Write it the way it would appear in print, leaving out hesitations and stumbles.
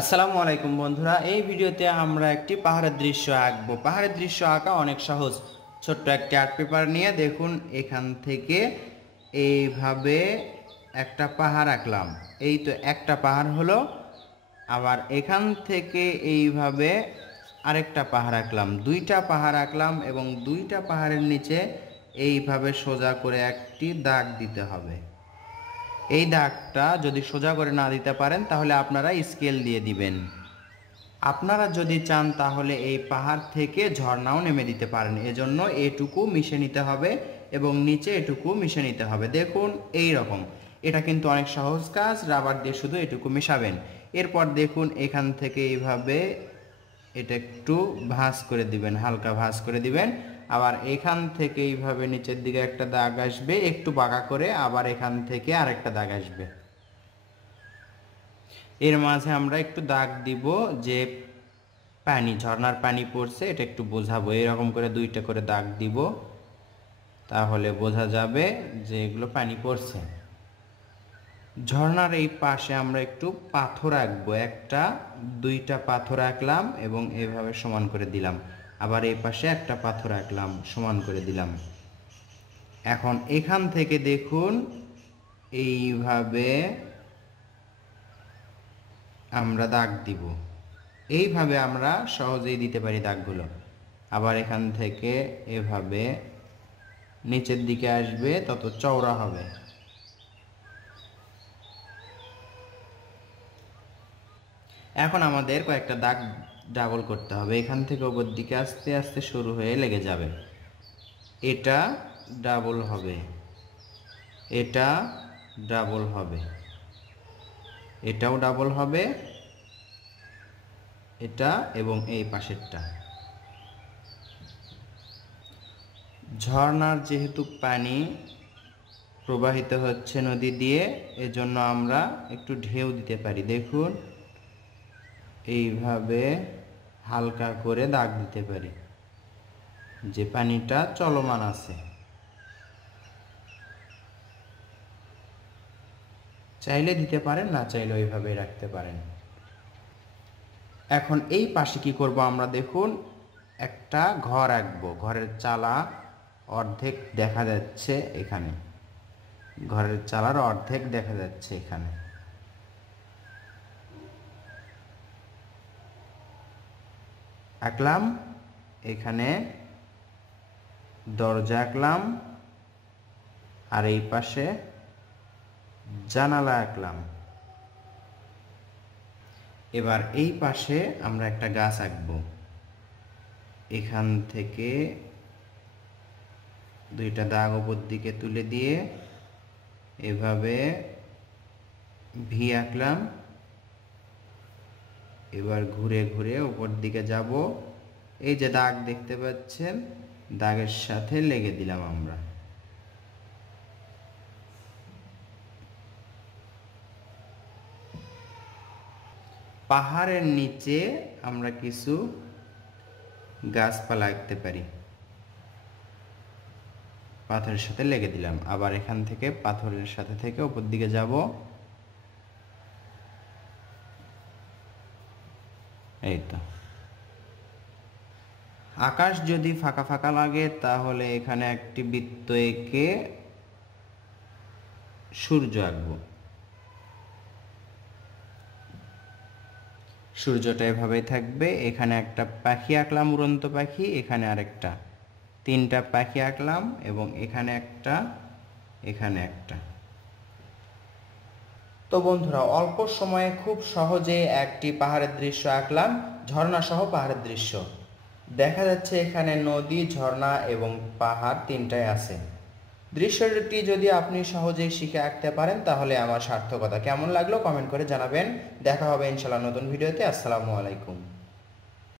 আসসালামু আলাইকুম বন্ধুরা, এই ভিডিওতে আমরা একটি পাহাড়ের দৃশ্য আঁকবো। পাহাড়ের দৃশ্য আঁকা অনেক সহজ। ছোট্ট একটি আর্ট পেপার নিয়ে দেখুন, এখান থেকে এইভাবে একটা পাহাড় আঁকলাম। এই তো একটা পাহাড় হলো। আবার এখান থেকে এইভাবে আরেকটা পাহাড় আঁকলাম, দুইটা পাহাড় আঁকলাম এবং দুইটা পাহাড়ের নিচে এইভাবে সোজা করে একটি দাগ দিতে হবে। এই দাগটা যদি সোজা করে না দিতে পারেন তাহলে আপনারা স্কেল দিয়ে দিবেন। আপনারা যদি চান তাহলে এই পাহাড় থেকে ঝর্ণাও নেমে দিতে পারেন, এজন্য এটুকু মিশে নিতে হবে এবং নিচে এটুকু মিশে নিতে হবে। দেখুন এই রকম। এটা কিন্তু অনেক সহজ কাজ, রাবার দিয়ে শুধু এটুকু মেশাবেন। এরপর দেখুন এখান থেকে এইভাবে এটা একটু ভাঁজ করে দিবেন, হালকা ভাঁজ করে দিবেন। আবার এখান থেকে এইভাবে নিচের দিকে একটা দাগ আসবে একটু বাঁকা করে, আবার এখান থেকে আরেকটা দাগ আসবে। এর মাঝে আমরা একটু দাগ দিব যে পানি, ঝর্ণার পানি পড়ছে, এটা একটু বোঝাবো। এরকম করে দুইটা করে দাগ দিব, তাহলে বোঝা যাবে যে এগুলো পানি পড়ছে। ঝর্ণার এই পাশে আমরা একটু পাথর আঁকবো, একটা দুইটা পাথর আঁকলাম এবং এইভাবে সমান করে দিলাম। আবার এই পাশে একটা পাথর আঁকলাম, সমান করে দিলাম। এখন এখান থেকে দেখুন এইভাবে আমরা দাগ দিব। এইভাবে আমরা সহজেই দিতে পারি দাগগুলো। আবার এখান থেকে এভাবে নিচের দিকে আসবে, তত চওড়া হবে। এখন আমাদের কয়েকটা দাগ ডাবল করতে হবে। এখান থেকে ওপর দিকে আস্তে আস্তে শুরু হয়ে লেগে যাবে। এটা ডাবল হবে, এটা ডাবল হবে, এটাও ডাবল হবে, এটা এবং এই পাশেরটা। ঝর্ণার যেহেতু পানি প্রবাহিত হচ্ছে নদী দিয়ে, এজন্য আমরা একটু ঢেউ দিতে পারি। দেখুন এইভাবে হালকা করে দাগ দিতে পারি যে পানিটা চলমান আছে। চাইলে দিতে পারেন, না চাইলে ওইভাবে রাখতে পারেন। এখন এই পাশে কি করব আমরা, দেখুন একটা ঘর আঁকবো। ঘরের চালা অর্ধেক দেখা যাচ্ছে এখানে, ঘরের চালার অর্ধেক দেখা যাচ্ছে এখানে। আঁকলাম, এখানে দরজা আঁকলাম, আর এই পাশে জানালা আঁকলাম। এবার এই পাশে আমরা একটা গাছ আঁকবো। এখান থেকে দুইটা দাগ উপর দিকে তুলে দিয়ে এভাবে ভি আঁকলাম। এবার ঘুরে ঘুরে উপর দিকে যাব। এই যে দাগ দেখতে পাচ্ছেন, দাগের সাথে লেগে দিলাম আমরা। পাহাড়ের নিচে আমরা কিছু গাছপালা আঁকতে পারি। পাথরের সাথে লেগে দিলাম। আবার এখান থেকে পাথরের সাথে থেকে উপর দিকে যাব। এই তো। আকাশ যদি ফাঁকা ফাঁকা লাগে তাহলে এখানে একটি বৃত্ত এঁকে সূর্য আঁকবো। সূর্যটা এভাবেই থাকবে। এখানে একটা পাখি আঁকলাম, উড়ন্ত পাখি, এখানে আরেকটা, তিনটা পাখি আঁকলাম এবং এখানে একটা, এখানে একটা। তো বন্ধুরা, অল্প সময়ে খুব সহজে একটি পাহাড়ের দৃশ্য আঁকলাম, ঝর্ণা সহ পাহাড়ের দৃশ্য। দেখা যাচ্ছে এখানে নদী, ঝর্ণা এবং পাহাড় তিনটাই আছে। দৃশ্যটি যদি আপনি সহজেই শিখে আঁকতে পারেন তাহলে আমার সার্থকতা। কেমন লাগলো কমেন্ট করে জানাবেন। দেখা হবে ইনশাআল্লাহ নতুন ভিডিওতে। আসসালামু আলাইকুম।